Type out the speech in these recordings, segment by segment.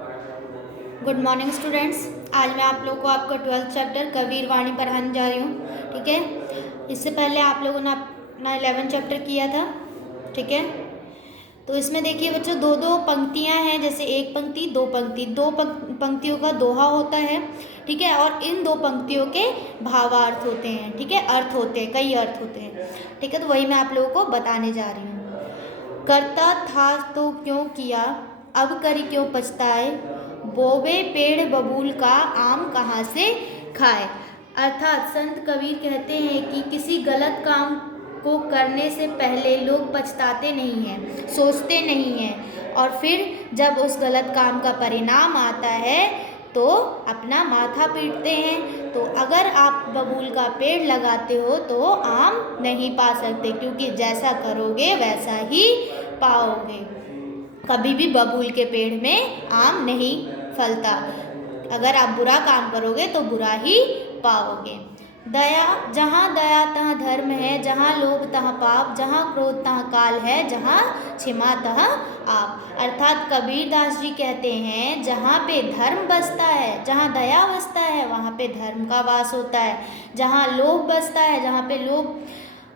Good morning students. आज मैं आप लोगों को आपका 12th चैप्टर कबीर वाणी पढ़ाने जा रही हूँ। ठीक है, इससे पहले आप लोगों ने अपना 11th चैप्टर किया था। ठीक है, तो इसमें देखिए बच्चों, दो दो पंक्तियाँ हैं, जैसे एक पंक्ति दो पंक्ति, दो पंक्तियों का दोहा होता है। ठीक है, और इन दो पंक्तियों के भावार्थ होते हैं। ठीक है, अर्थ होते हैं, कई अर्थ होते हैं। ठीक है, तो वही मैं आप लोगों को बताने जा रही हूँ। करता था तो क्यों किया, अब करी क्यों पछताए, बोवे पेड़ बबूल का आम कहाँ से खाए। अर्थात संत कबीर कहते हैं कि किसी गलत काम को करने से पहले लोग पछताते नहीं हैं, सोचते नहीं हैं, और फिर जब उस गलत काम का परिणाम आता है तो अपना माथा पीटते हैं। तो अगर आप बबूल का पेड़ लगाते हो तो आम नहीं पा सकते, क्योंकि जैसा करोगे वैसा ही पाओगे। कभी भी बबूल के पेड़ में आम नहीं फलता। अगर आप बुरा काम करोगे तो बुरा ही पाओगे। दया, जहाँ दया तहाँ धर्म है, जहाँ लोभ तहाँ पाप, जहाँ क्रोध तहाँ काल है, जहाँ क्षमा तहाँ आप। अर्थात कबीर दास जी कहते हैं, जहाँ पे धर्म बसता है, जहाँ दया बसता है, वहाँ पे धर्म का वास होता है। जहाँ लोभ बसता है, जहाँ पे लोभ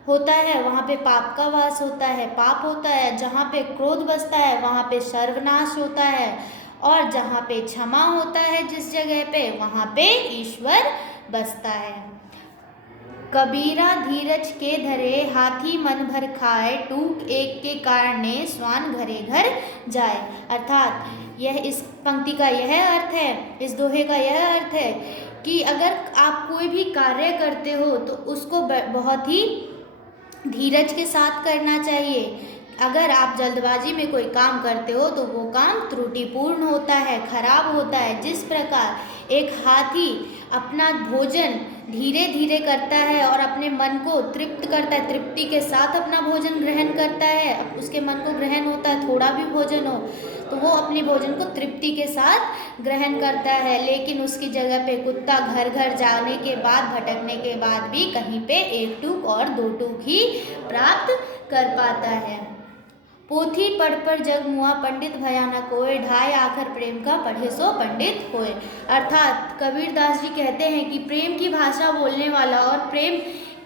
होता है, वहाँ पे पाप का वास होता है, पाप होता है। जहाँ पे क्रोध बसता है, वहाँ पे सर्वनाश होता है, और जहाँ पे क्षमा होता है जिस जगह पे, वहाँ पे ईश्वर बसता है। कबीरा धीरज के धरे, हाथी मन भर खाए, टूक एक के कारणे, स्वान घरे घर जाए। अर्थात यह इस पंक्ति का यह अर्थ है, इस दोहे का यह अर्थ है कि अगर आप कोई भी कार्य करते हो तो उसको बहुत ही धीरज के साथ करना चाहिए। अगर आप जल्दबाजी में कोई काम करते हो तो वो काम त्रुटिपूर्ण होता है, खराब होता है। जिस प्रकार एक हाथी अपना भोजन धीरे धीरे करता है और अपने मन को तृप्त करता है, तृप्ति के साथ अपना भोजन ग्रहण करता है, उसके मन को ग्रहण होता है, थोड़ा भी भोजन हो तो वो अपने भोजन को तृप्ति के साथ ग्रहण करता है। लेकिन उसकी जगह पे कुत्ता घर घर जाने के बाद, भटकने के बाद भी कहीं पे एक टूक और दो टूक ही प्राप्त कर पाता है। पोथी पढ़ जग मुआ, पंडित भया न कोय, ढाई आखर प्रेम का पढ़े सो पंडित होए। अर्थात कबीर दास जी कहते हैं कि प्रेम की भाषा बोलने वाला और प्रेम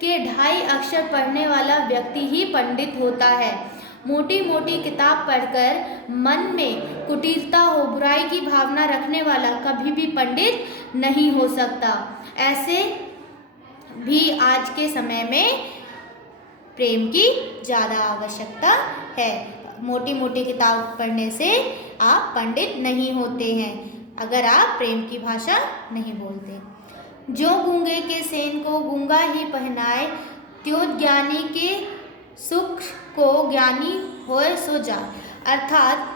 के ढाई अक्षर पढ़ने वाला व्यक्ति ही पंडित होता है। मोटी मोटी किताब पढ़कर मन में कुटिलता हो, बुराई की भावना रखने वाला कभी भी पंडित नहीं हो सकता। ऐसे भी आज के समय में प्रेम की ज़्यादा आवश्यकता है। मोटी मोटी किताब पढ़ने से आप पंडित नहीं होते हैं, अगर आप प्रेम की भाषा नहीं बोलते। जो गूंगे के सेन को गूंगा ही पहनाए, त्यों ज्ञानी के सुख को ज्ञानी होए सो जाए। अर्थात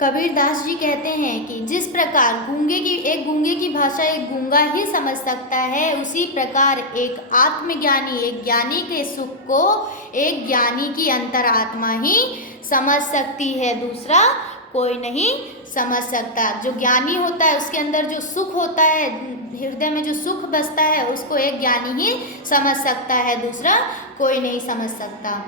कबीर दास जी कहते हैं कि जिस प्रकार एक गूंगे की भाषा एक गूंगा ही समझ सकता है, उसी प्रकार एक आत्मज्ञानी, एक ज्ञानी के सुख को एक ज्ञानी की अंतरात्मा ही समझ सकती है, दूसरा कोई नहीं समझ सकता। जो ज्ञानी होता है उसके अंदर जो सुख होता है, हृदय में जो सुख बसता है, उसको एक ज्ञानी ही समझ सकता है, दूसरा कोई नहीं समझ सकता।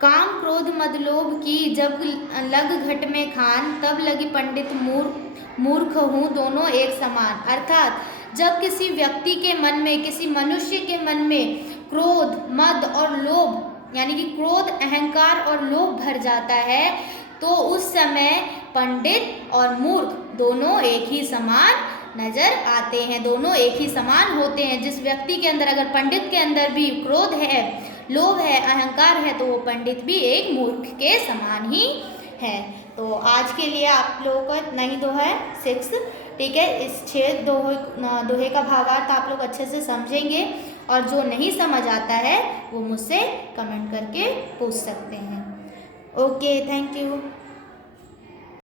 काम क्रोध मद लोभ की, जब लग घट में खान, तब लगी पंडित मूर्ख हूँ, दोनों एक समान। अर्थात जब किसी व्यक्ति के मन में, किसी मनुष्य के मन में क्रोध, मद और लोभ, यानी कि क्रोध, अहंकार और लोभ भर जाता है, तो उस समय पंडित और मूर्ख दोनों एक ही समान नजर आते हैं, दोनों एक ही समान होते हैं। जिस व्यक्ति के अंदर, अगर पंडित के अंदर भी क्रोध है, लोभ है, अहंकार है, तो वो पंडित भी एक मूर्ख के समान ही है। तो आज के लिए आप लोगों को इतना ही दोहा है, 6। ठीक है, इस 6 दोहे का भावार्थ आप लोग अच्छे से समझेंगे, और जो नहीं समझ आता है वो मुझसे कमेंट करके पूछ सकते हैं। Okay, thank you.